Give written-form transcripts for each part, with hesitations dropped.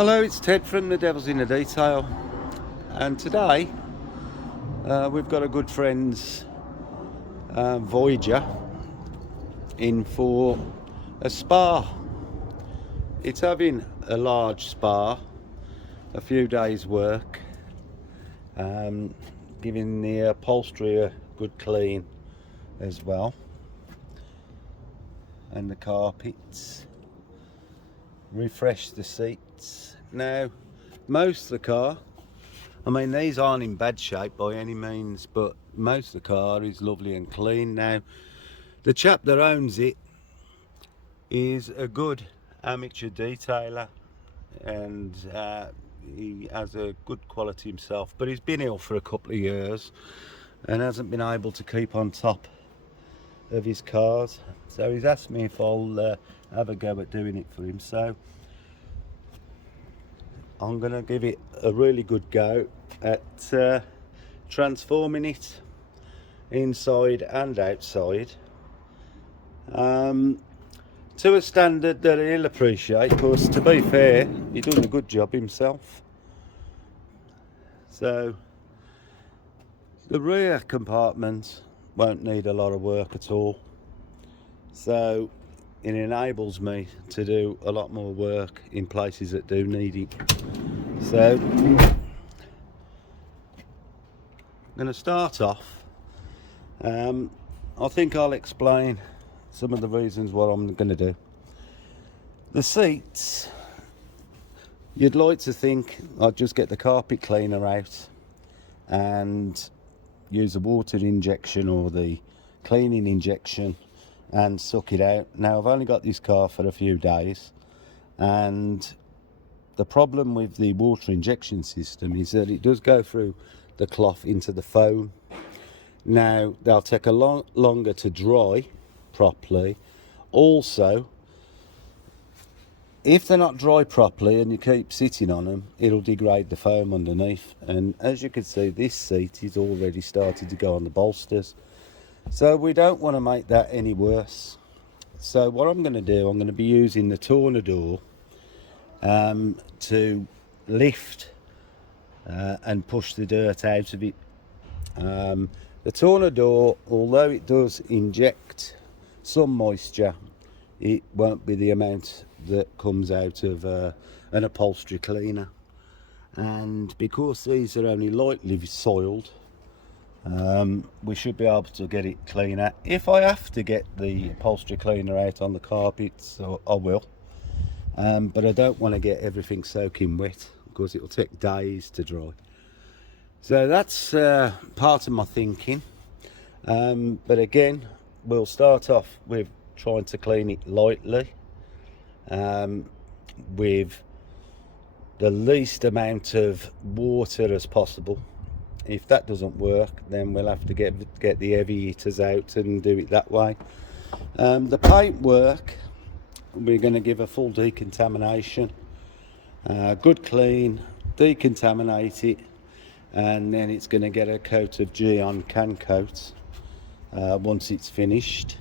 Hello, it's Ted from The Devil's in the Detail, and today we've got a good friend's Voyager in for a spa. It's having a large spa, a few days work, giving the upholstery a good clean as well, and the carpets, refresh the seats. Now, most of the car, I mean, these aren't in bad shape by any means, but most of the car is lovely and clean. Now, the chap that owns it is a good amateur detailer, and he has a good quality himself, but he's been ill for a couple of years and hasn't been able to keep on top of his cars, so he's asked me if I'll have a go at doing it for him. So I'm going to give it a really good go at transforming it inside and outside to a standard that he'll appreciate, because to be fair, he does a good job himself. So the rear compartment won't need a lot of work at all, so it enables me to do a lot more work in places that do need it. So I'm going to start off. I think I'll explain some of the reasons what I'm going to do. The seats, you'd like to think I'd just get the carpet cleaner out and use the water injection or the cleaning injection and suck it out. Now, I've only got this car for a few days, and the problem with the water injection system is that it does go through the cloth into the foam. Now, they'll take a lot longer to dry properly. Also, if they're not dry properly and you keep sitting on them, it'll degrade the foam underneath, and as you can see, this seat is already started to go on the bolsters, so we don't want to make that any worse. So what I'm going to do, I'm going to be using the tornador to lift and push the dirt out of it. The tornador, although it does inject some moisture, it won't be the amount that comes out of an upholstery cleaner, and because these are only lightly soiled, we should be able to get it cleaner. If I have to get the upholstery cleaner out on the carpets, I will, but I don't want to get everything soaking wet because it will take days to dry. So that's part of my thinking, but again, we'll start off with trying to clean it lightly, with the least amount of water as possible. If that doesn't work, then we'll have to get the heavy hitters out and do it that way. The paint work, we're going to give a full decontamination, good clean, decontaminate it, and then it's going to get a coat of Gyeon Cancoat once it's finished.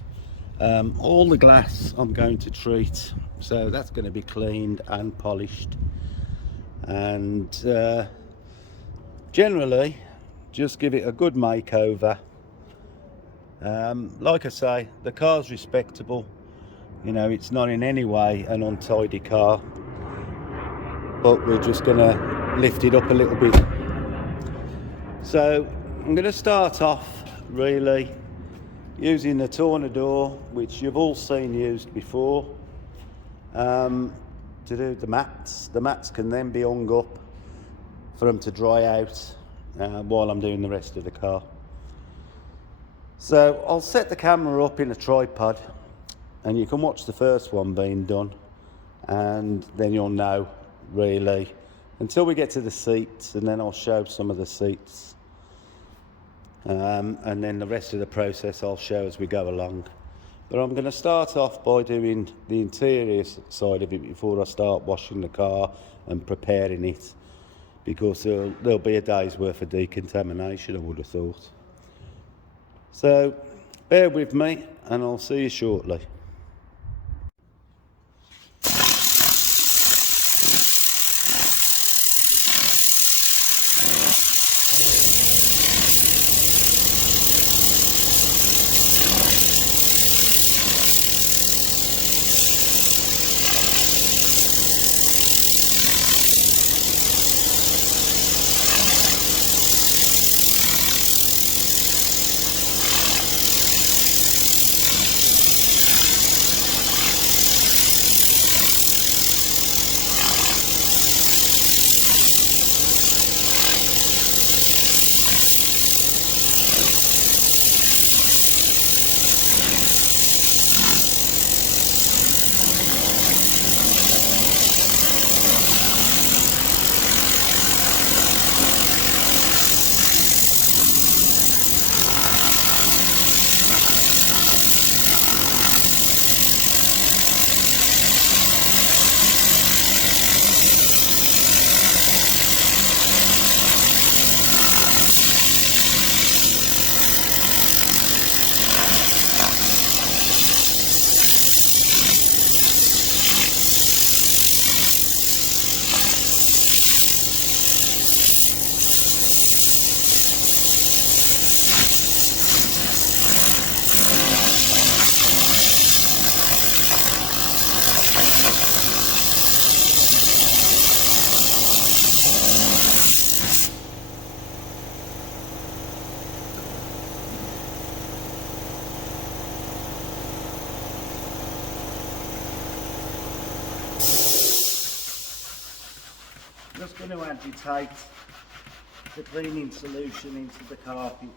All the glass I'm going to treat, so that's going to be cleaned and polished, and generally just give it a good makeover. Like I say, the car's respectable, you know, it's not in any way an untidy car, but we're just going to lift it up a little bit. So I'm going to start off really using the tornador, which you've all seen used before, to do the mats. The mats can then be hung up for them to dry out while I'm doing the rest of the car. So I'll set the camera up in a tripod, and you can watch the first one being done, and then you'll know really until we get to the seats, and then I'll show some of the seats, and then the rest of the process I'll show as we go along. But I'm going to start off by doing the interior side of it before I start washing the car and preparing it, because there'll be a day's worth of decontamination, I would have thought. So bear with me and I'll see you shortly. Just going to agitate the cleaning solution into the carpet.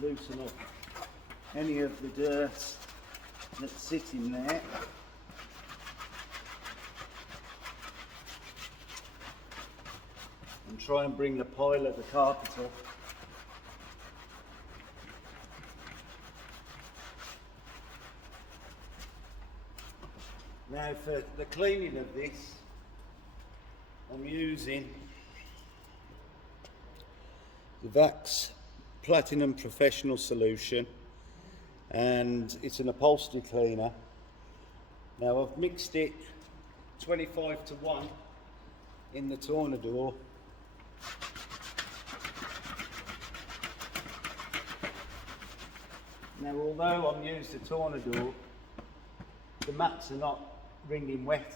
Loosen up any of the dirt that's sitting there. And try and bring the pile of the carpet up. Now for the cleaning of this, I'm using the Vax Platinum Professional Solution, and it's an upholstery cleaner. Now I've mixed it 25:1 in the tornado. Now although I'm used the tornado, the mats are not wringing wet.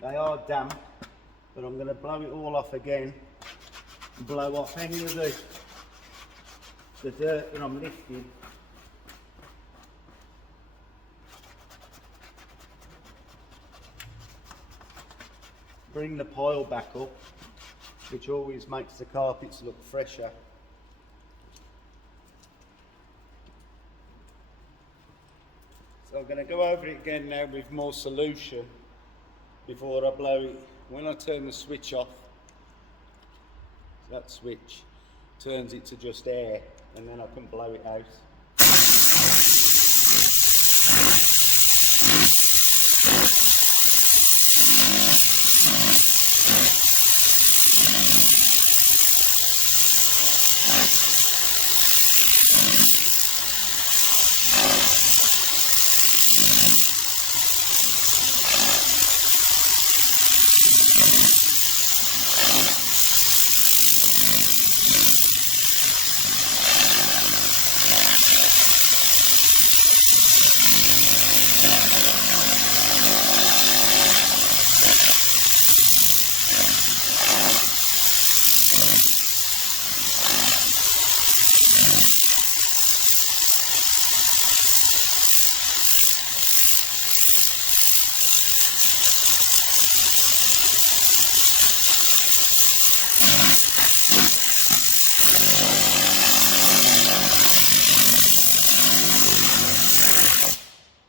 They are damp, but I'm going to blow it all off again and blow off any of the dirt that I'm lifting. Bring the pile back up, which always makes the carpets look fresher. So I'm going to go over it again now with more solution before I blow it. When I turn the switch off, that switch turns it to just air, and then I can blow it out.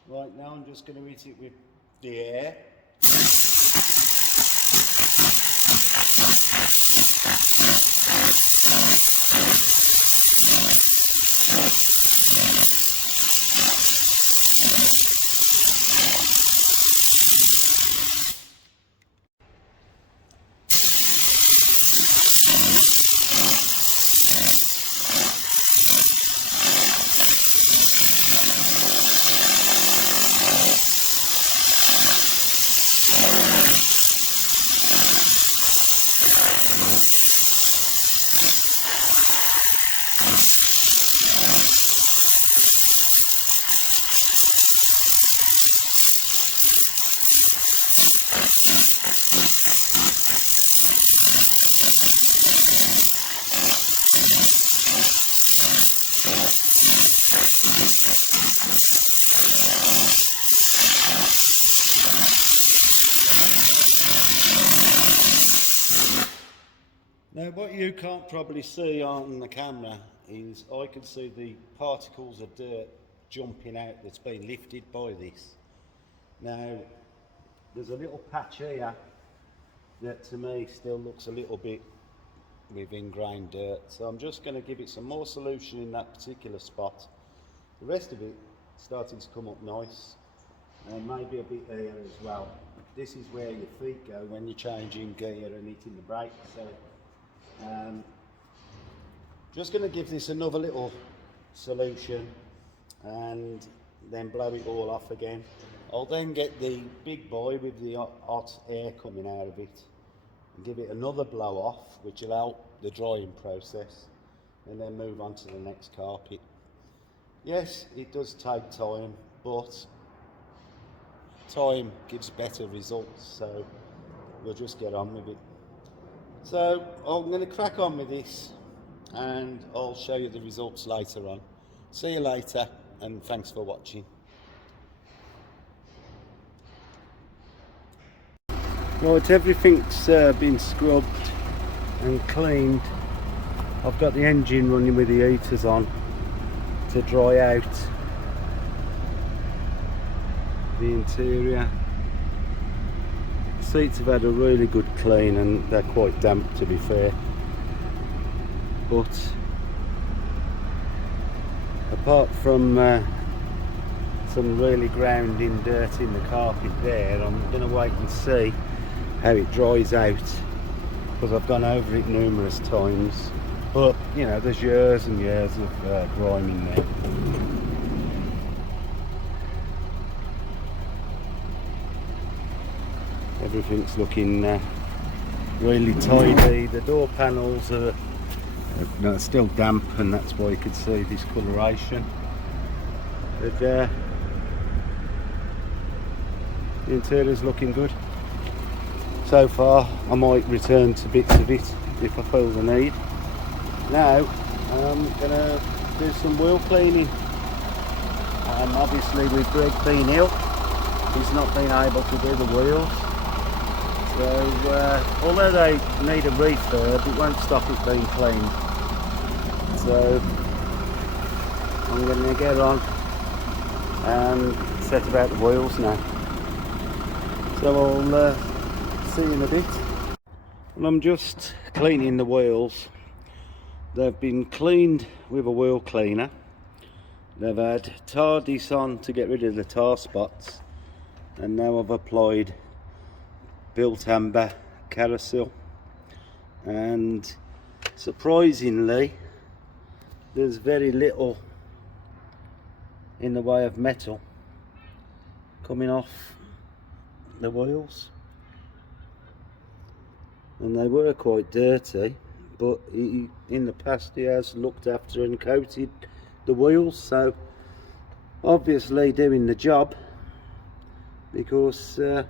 Right, now I'm just going to hit it with the air. Now what you can't probably see on the camera is I can see the particles of dirt jumping out that's been lifted by this. Now there's a little patch here that to me still looks a little bit with ingrained dirt, so I'm just going to give it some more solution in that particular spot. The rest of it starting to come up nice, and maybe a bit there as well. This is where your feet go when you're changing gear and hitting the brake. So just going to give this another little solution and then blow it all off again. I'll then get the big boy with the hot air coming out of it and give it another blow off, which will help the drying process, and then move on to the next carpet. Yes, it does take time, but time gives better results, so we'll just get on with it. So I'm going to crack on with this and I'll show you the results later on. See you later, and thanks for watching. Right, everything's been scrubbed and cleaned. I've got the engine running with the heaters on to dry out the interior. The seats have had a really good clean and they're quite damp, to be fair, but apart from some really grounding dirt in the carpet there, I'm going to wait and see how it dries out, because I've gone over it numerous times, but you know, there's years and years of grime in there. Everything's looking really tidy. The door panels are still damp, and that's why you could see this coloration. But the interior's looking good so far. I might return to bits of it if I feel the need. Now I'm gonna do some wheel cleaning. Obviously with Greg being ill, he's not been able to do the wheels, so although they need a refurb, it won't stop it being cleaned. So I'm gonna get on and set about the wheels now. So I'll see you in a bit. Well, I'm just cleaning the wheels. They've been cleaned with a wheel cleaner. They've had TARDIS on to get rid of the tar spots, and now I've applied built amber carousel, and surprisingly there's very little in the way of metal coming off the wheels, and they were quite dirty, but in the past he has looked after and coated the wheels, so obviously doing the job, because I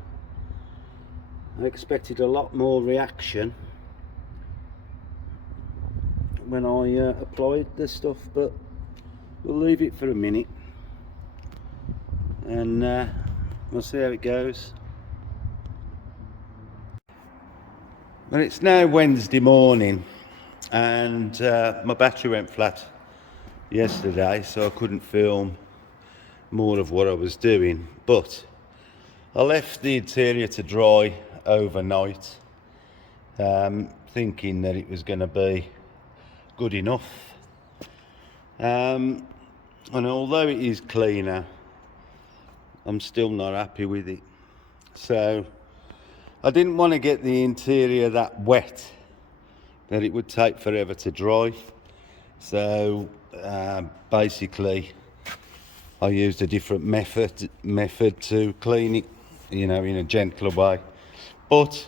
expected a lot more reaction when I applied the stuff, but we'll leave it for a minute and we'll see how it goes. Well, it's now Wednesday morning, and my battery went flat yesterday, so I couldn't film more of what I was doing, but I left the interior to dry overnight, thinking that it was going to be good enough, and although it is cleaner, I'm still not happy with it. So I didn't want to get the interior that wet that it would take forever to dry, so basically I used a different method to clean it, you know, in a gentler way. But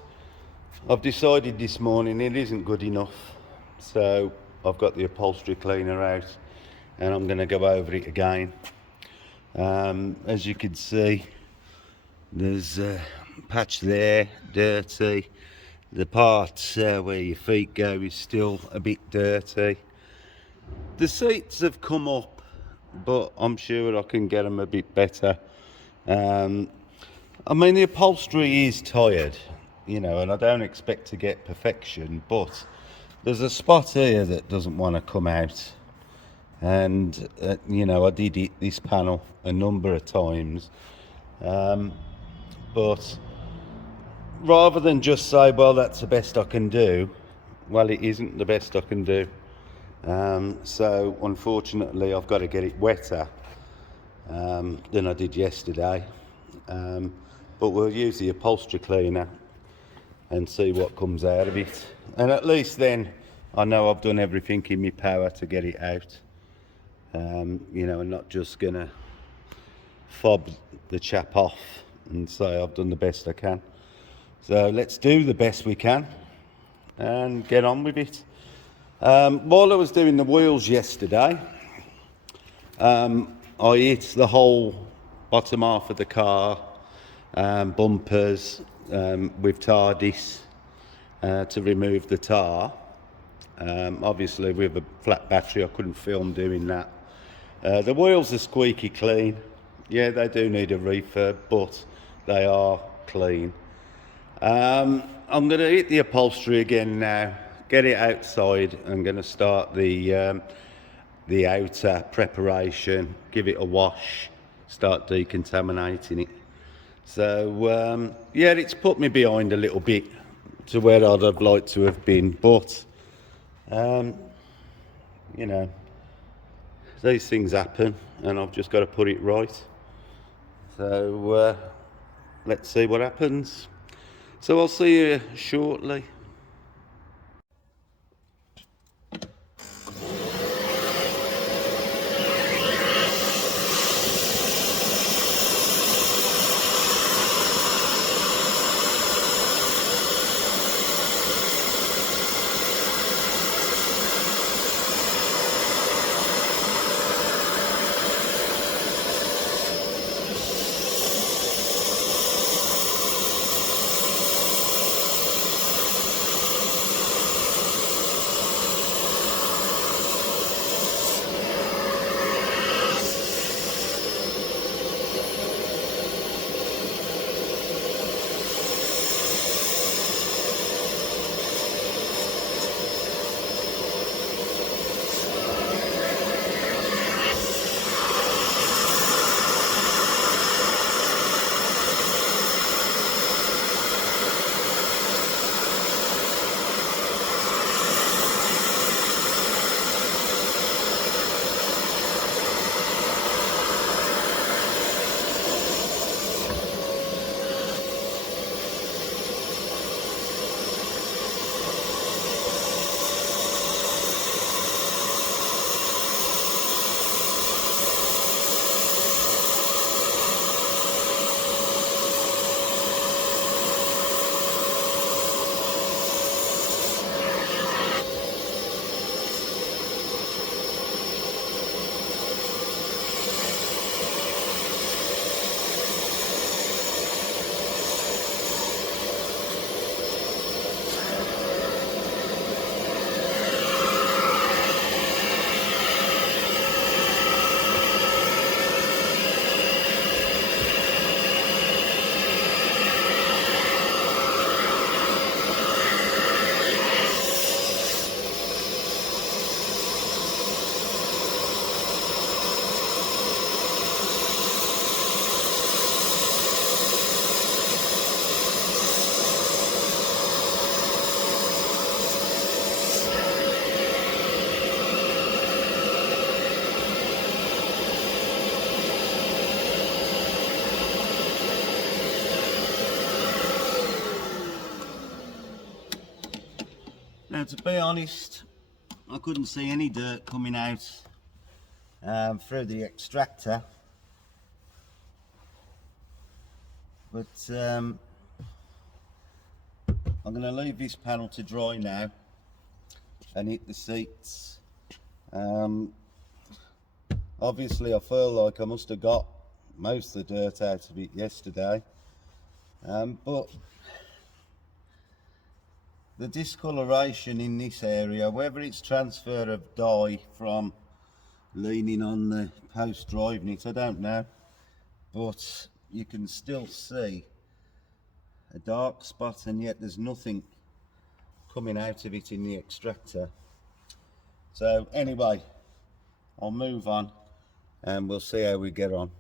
I've decided this morning it isn't good enough, so I've got the upholstery cleaner out and I'm going to go over it again. As you can see, there's a patch there, dirty. The part where your feet go is still a bit dirty. The seats have come up, but I'm sure I can get them a bit better. I mean, the upholstery is tired, you know, and I don't expect to get perfection, but there's a spot here that doesn't want to come out, and you know, I did hit this panel a number of times, but rather than just say, well, that's the best I can do, well, it isn't the best I can do. So unfortunately I've got to get it wetter than I did yesterday, but we'll use the upholstery cleaner and see what comes out of it, and at least then I know I've done everything in my power to get it out. You know, I'm not just gonna fob the chap off and say I've done the best I can. So let's do the best we can and get on with it. While I was doing the wheels yesterday, I hit the whole bottom half of the car, bumpers, with TARDIS to remove the tar. Obviously with a flat battery I couldn't film doing that. The wheels are squeaky clean. Yeah, they do need a refurb, but they are clean. I'm going to hit the upholstery again now, get it outside. I'm going to start the outer preparation, give it a wash, start decontaminating it. So yeah, it's put me behind a little bit to where I'd have liked to have been, but you know, these things happen and I've just got to put it right. So let's see what happens. So I'll see you shortly. Now, to be honest, I couldn't see any dirt coming out through the extractor, but I'm going to leave this panel to dry now and hit the seats. Obviously I feel like I must have got most of the dirt out of it yesterday, but the discoloration in this area, whether it's transfer of dye from leaning on the post driving it, I don't know, but you can still see a dark spot and yet there's nothing coming out of it in the extractor. So anyway, I'll move on and we'll see how we get on.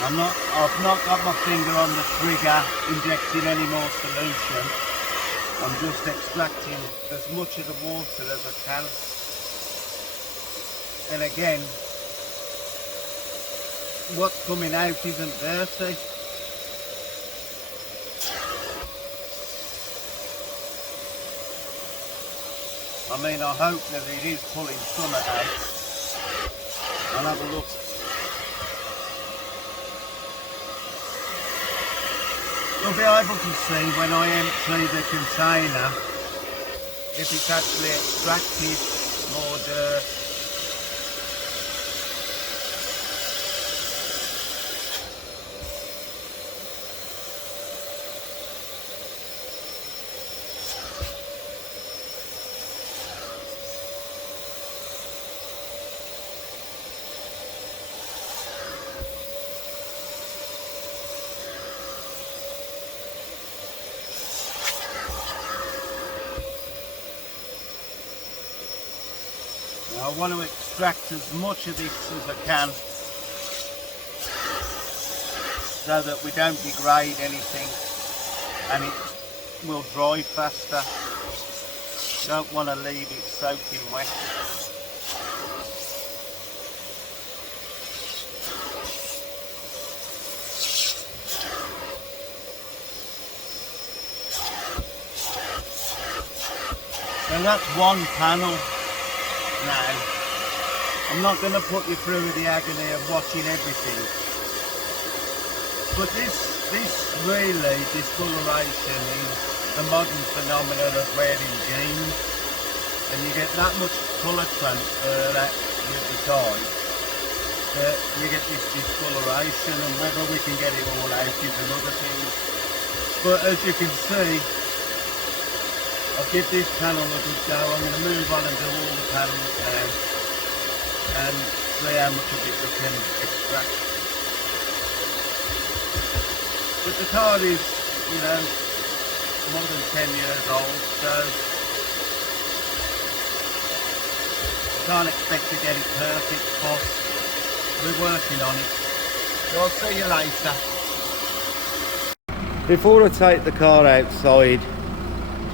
I've not got my finger on the trigger injecting any more solution. I'm just extracting as much of the water as I can. And again, what's coming out isn't dirty. I mean, I hope that it is pulling some out. I'll have a look. You'll be able to see when I empty the container if it's actually extracted more dirt. I want to extract as much of this as I can so that we don't degrade anything and it will dry faster. Don't want to leave it soaking wet. And that's one panel. Now, I'm not going to put you through the agony of watching everything, but this really, discoloration is the modern phenomenon of wearing jeans, and you get that much colour transfer at the time that you get this discoloration, and whether we can get it all out is another thing. But as you can see, I'll give this panel a good go. I'm going to move on and do all the panels now and see how much of it we can extract. But the car is, you know, more than 10 years old, so I can't expect to get it perfect, but we're working on it. So I'll see you later. Before I take the car outside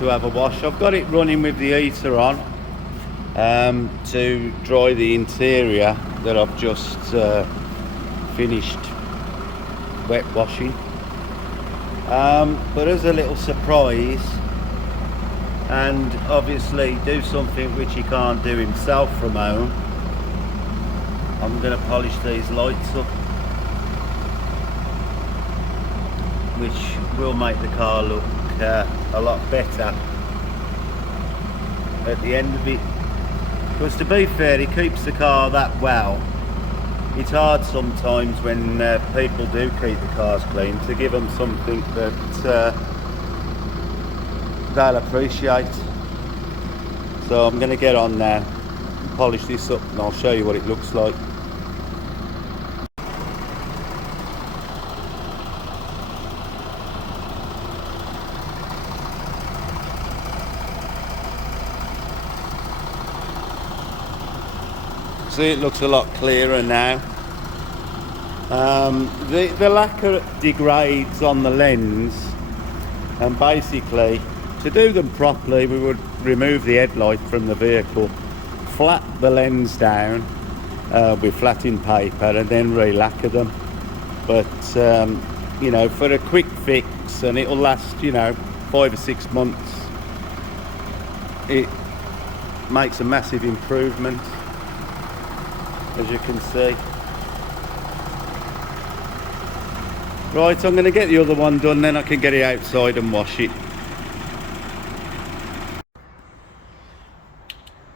to have a wash, I've got it running with the heater on to dry the interior that I've just finished wet washing, but as a little surprise, and obviously do something which he can't do himself from home, I'm going to polish these lights up, which will make the car look a lot better at the end of it. Because to be fair, he keeps the car that well. It's hard sometimes when people do keep the cars clean to give them something that they'll appreciate. So I'm going to get on now and polish this up, and I'll show you what it looks like. See, it looks a lot clearer now. The lacquer degrades on the lens, and basically to do them properly we would remove the headlight from the vehicle, flat the lens down with flatting paper and then re-lacquer them. But you know, for a quick fix, and it'll last, you know, 5 or 6 months, it makes a massive improvement, as you can see. Right, I'm going to get the other one done, then I can get it outside and wash it.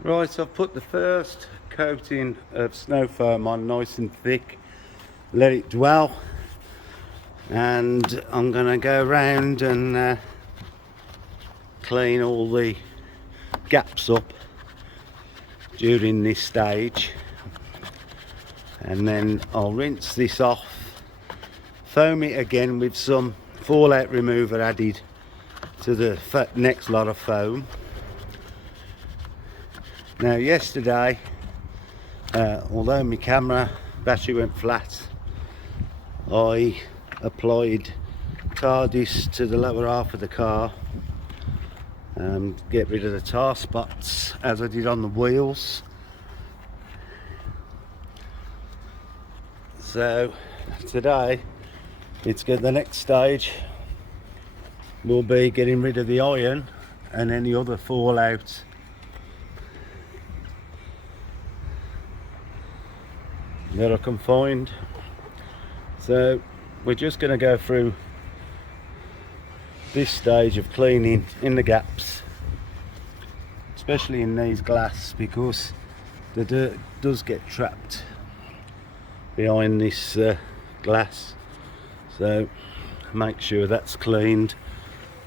Right, I've put the first coating of snow foam on nice and thick, let it dwell, and I'm going to go around and clean all the gaps up during this stage, and then I'll rinse this off, foam it again with some fallout remover added to the next lot of foam. Now yesterday, although my camera battery went flat, I applied TARDIS to the lower half of the car, get rid of the tar spots as I did on the wheels. So today it's good. The next stage will be getting rid of the iron and any other fallout. That I can find. So we're just going to go through this stage of cleaning in the gaps, especially in these glass, because the dirt does get trapped behind this glass. So make sure that's cleaned.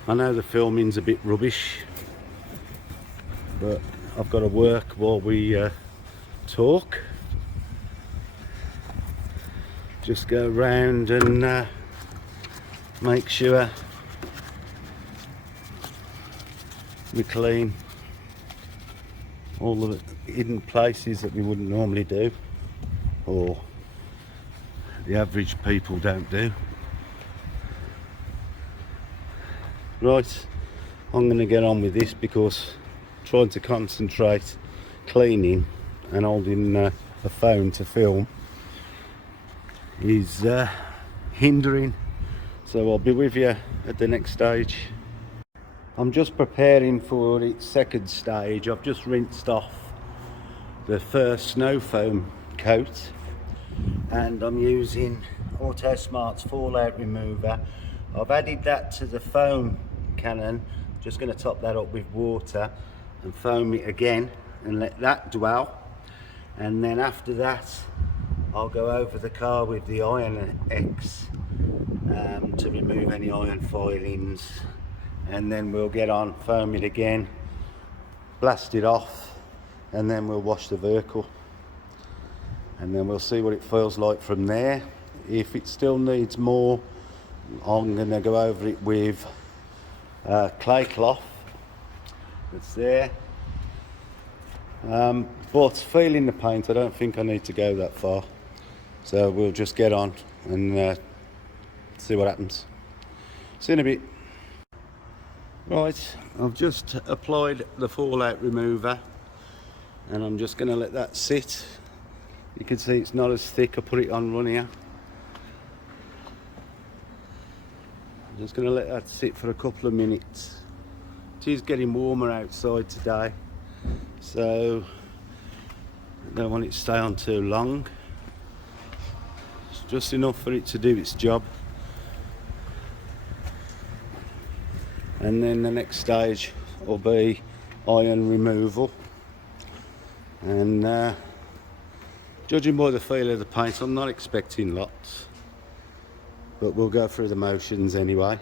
I know the filming's a bit rubbish, but I've got to work while we talk. Just go round and make sure we clean all the hidden places that we wouldn't normally do, or the average people don't do. Right, I'm going to get on with this because trying to concentrate cleaning and holding a phone to film is hindering. So I'll be with you at the next stage. I'm just preparing for its second stage. I've just rinsed off the first snow foam coat and I'm using Autosmart's fallout remover. I've added that to the foam cannon. Just going to top that up with water and foam it again and let that dwell, and then after that I'll go over the car with the Iron X to remove any iron filings, and then we'll get on, foam it again, blast it off, and then we'll wash the vehicle, and then we'll see what it feels like from there. If it still needs more, I'm going to go over it with clay cloth that's there, but feeling the paint, I don't think I need to go that far. So we'll just get on and see what happens. See you in a bit. Right, I've just applied the fallout remover and I'm just going to let that sit. You can see it's not as thick. I put it on run here. I'm just going to let that sit for a couple of minutes. It is getting warmer outside today, so I don't want it to stay on too long. It's just enough for it to do its job. And then the next stage will be iron removal. And judging by the feel of the paint, I'm not expecting lots, but we'll go through the motions anyway.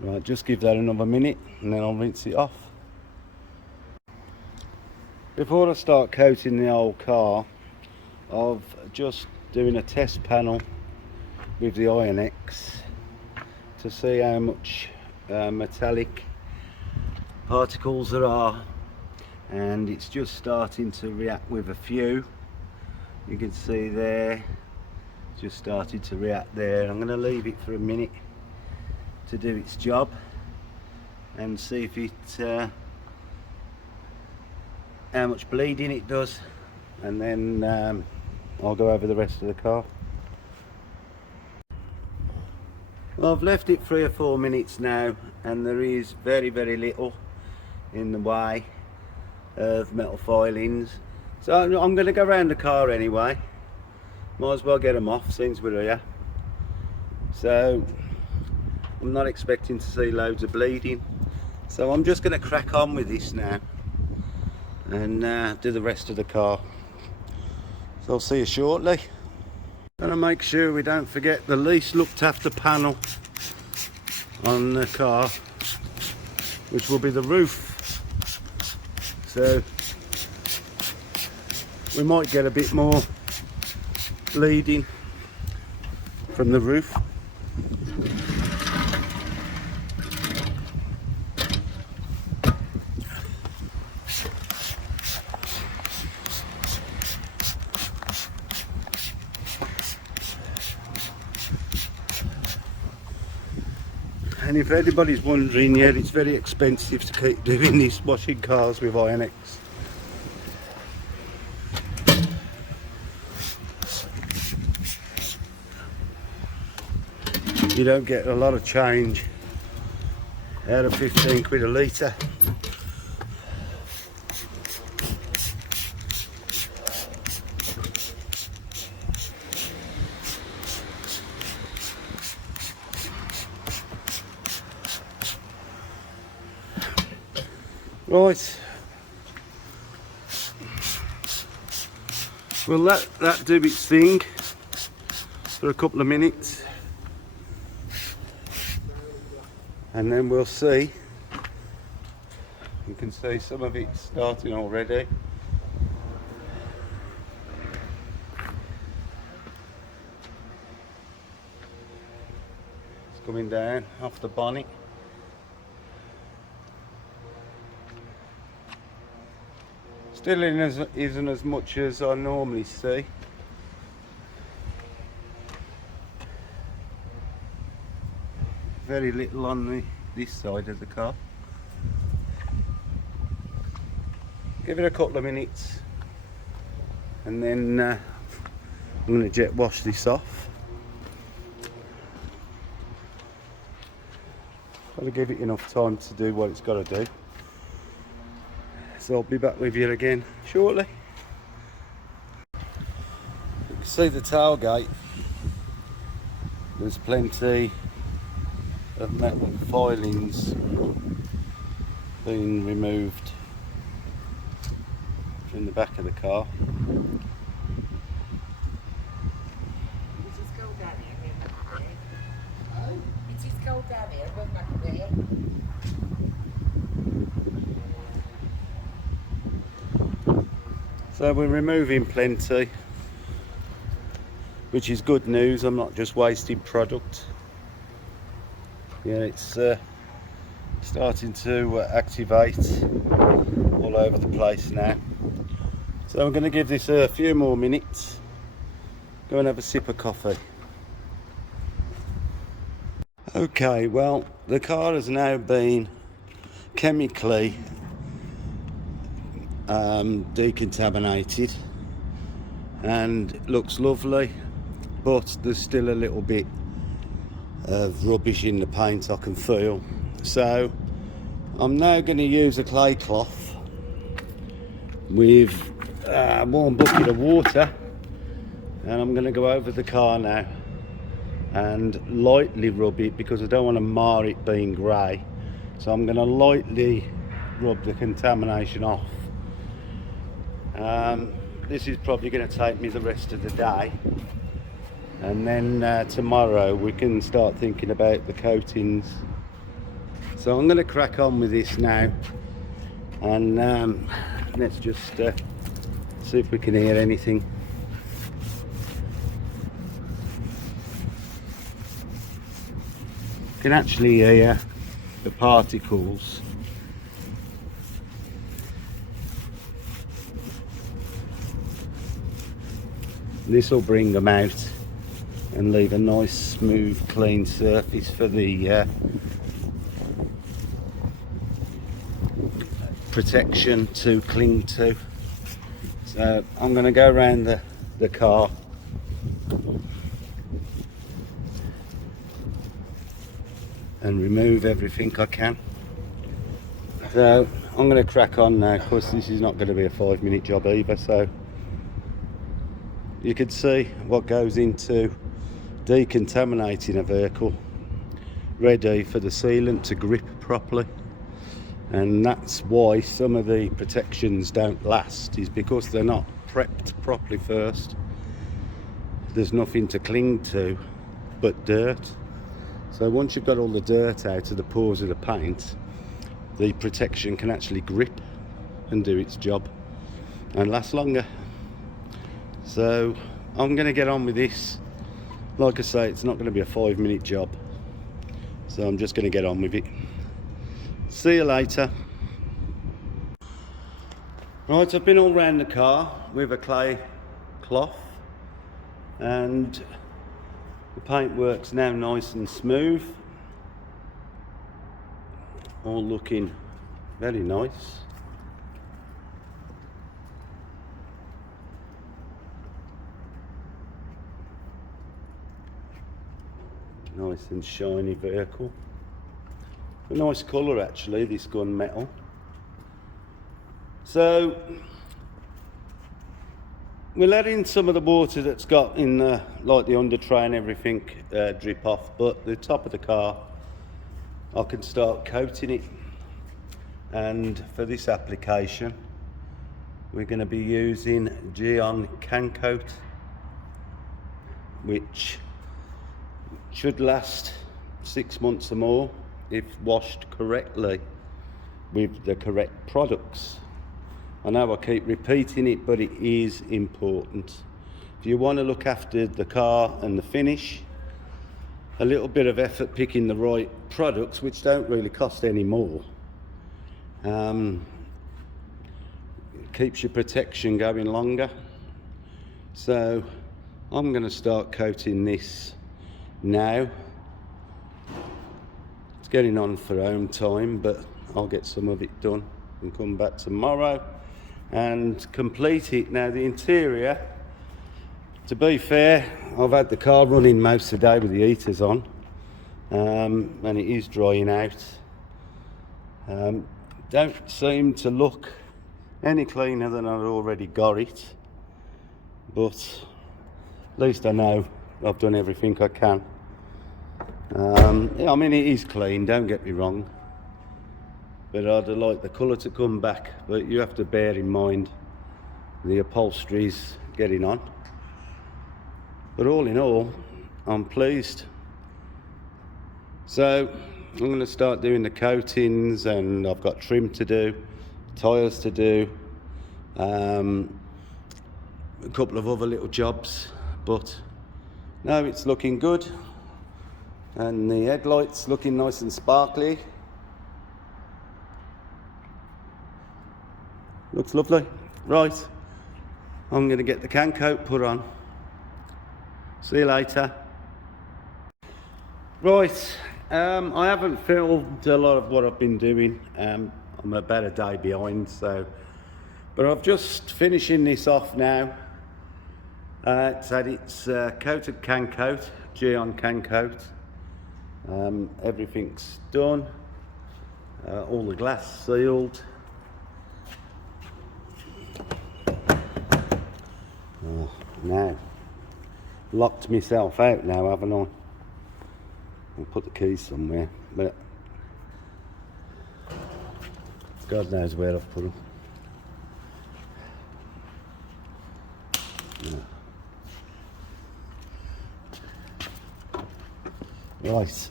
Right, just give that another minute and then I'll rinse it off. Before I start coating the old car, I've just doing a test panel with the Iron X to see how much metallic particles there are, and it's just starting to react with a few. You can see there, just started to react there. I'm going to leave it for a minute to do its job and see if it how much bleeding it does, and then I'll go over the rest of the car. Well, I've left it 3 or 4 minutes now and there is very little in the way of metal filings, so I'm going to go around the car anyway. Might as well get them off since we're here. So I'm not expecting to see loads of bleeding, so I'm just going to crack on with this now and do the rest of the car. So I'll see you shortly. Gonna make sure we don't forget the least looked after panel on the car, which will be the roof. So we might get a bit more bleeding from the roof. And if anybody's wondering, yeah, it's very expensive to keep doing this, washing cars with Iron X. You don't get a lot of change out of 15 quid a litre. Right, we'll let that do its thing for a couple of minutes, and then we'll see. You can see some of it starting already. It's coming down off the bonnet. Still isn't as much as I normally see. Very little on this side of the car. Give it a couple of minutes and then I'm going to jet wash this off. Got to give it enough time to do what it's got to do. So I'll be back with you again shortly. You can see the tailgate. There's plenty of metal filings being removed from the back of the car. It is cold down here, it is cold down here, go back there. So we're removing plenty, which is good news. I'm not just wasting product. Yeah, it's starting to activate all over the place now. So I'm going to give this a few more minutes. Go and have a sip of coffee. Okay, well, the car has now been chemically decontaminated and looks lovely, but there's still a little bit of rubbish in the paint I can feel. So I'm now going to use a clay cloth with a warm bucket of water, and I'm going to go over the car now and lightly rub it because I don't want to mar it being grey. So I'm going to lightly rub the contamination off. This is probably going to take me the rest of the day, and then tomorrow we can start thinking about the coatings. So I'm going to crack on with this now, and let's just see if we can hear anything. You can actually hear the particles. This will bring them out and leave a nice smooth clean surface for the protection to cling to. So I'm going to go around the car and remove everything I can. So I'm going to crack on now. Of course, this is not going to be a 5-minute job either, so you can see what goes into decontaminating a vehicle ready for the sealant to grip properly. And that's why some of the protections don't last, is because they're not prepped properly first. There's nothing to cling to but dirt. So once you've got all the dirt out of the pores of the paint, the protection can actually grip and do its job and last longer. So I'm going to get on with this. Like I say, it's not going to be a 5-minute job, so I'm just going to get on with it. See you later. Right, I've been all round the car with a clay cloth, and the paint works now nice and smooth. all looking very nice. Nice and shiny vehicle. A nice colour actually, this gunmetal. So we're letting some of the water that's got in the, like the under tray and everything, drip off, but the top of the car, I can start coating it. And for this application, we're going to be using Gyeon Cancoat, which should last 6 months or more if washed correctly with the correct products. I know I keep repeating it, but it is important. If you want to look after the car and the finish, a little bit of effort picking the right products, which don't really cost any more, keeps your protection going longer. So I'm going to start coating this now. It's getting on for home time, but I'll get some of it done and come back tomorrow and complete it. Now the interior, to be fair, I've had the car running most of the day with the heaters on, and it is drying out. Don't seem to look any cleaner than I've already got it, but at least I know I've done everything I can. I mean, it is clean, don't get me wrong, but I'd like the colour to come back. But you have to bear in mind the upholstery's getting on. But all in all, I'm pleased. So I'm going to start doing the coatings, and I've got trim to do, tyres to do, a couple of other little jobs, but no, it's looking good. And the headlights looking nice and sparkly. Looks lovely. Right, I'm going to get the can coat put on. See you later. Right, I haven't filmed a lot of what I've been doing. I'm about a day behind, so, but I'm just finishing this off now. It's had its coated can coat, Gyeon Cancoat. Everything's done, all the glass sealed. Oh, now, locked myself out now, haven't I? I'll put the keys somewhere, but God knows where I've put them. Yeah. Right.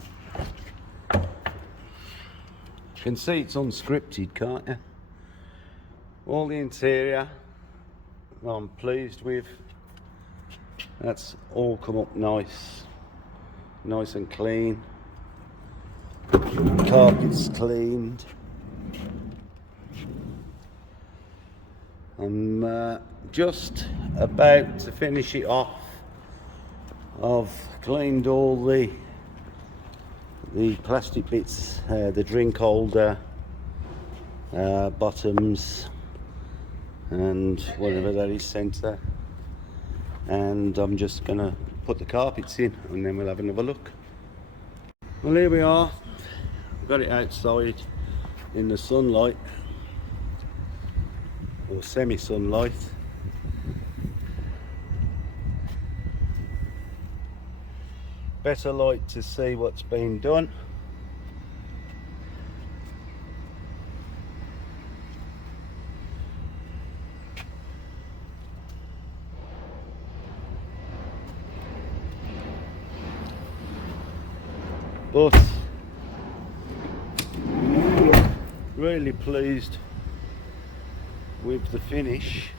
You can see it's unscripted, can't you? All the interior I'm pleased with. That's all come up nice and clean. Carpet's cleaned. I'm just about to finish it off. I've cleaned all the plastic bits, the drink holder, bottoms, and whatever that is, centre. And I'm just gonna put the carpets in, and then we'll have another look. Well, here we are. I've got it outside in the sunlight, or semi-sunlight. Better light to see what's been done. But really pleased with the finish.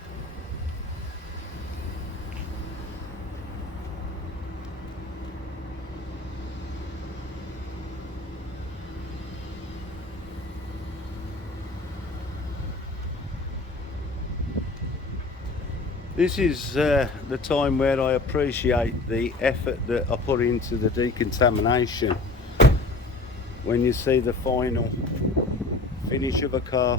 This is the time where I appreciate the effort that I put into the decontamination. when you see the final finish of a car.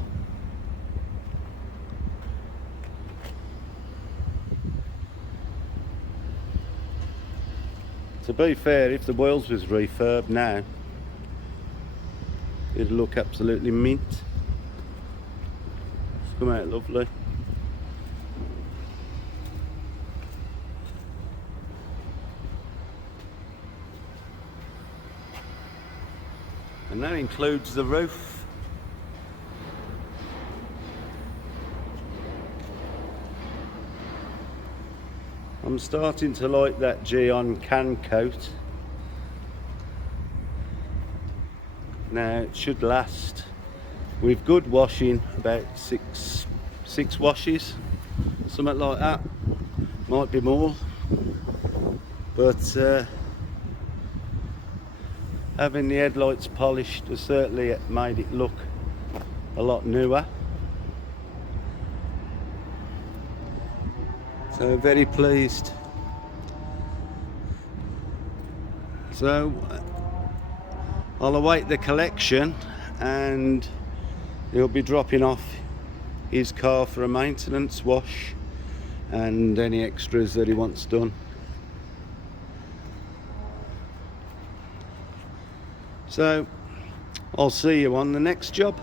To be fair, if the wheels was refurbed now, it'd look absolutely mint. It's come out lovely. And that includes the roof. I'm starting to like that Gyeon Cancoat. Now it should last with good washing about six washes, something like that. Might be more, but having the headlights polished has certainly made it look a lot newer. So very pleased. So I'll await the collection, and he'll be dropping off his car for a maintenance wash and any extras that he wants done. So I'll see you on the next job.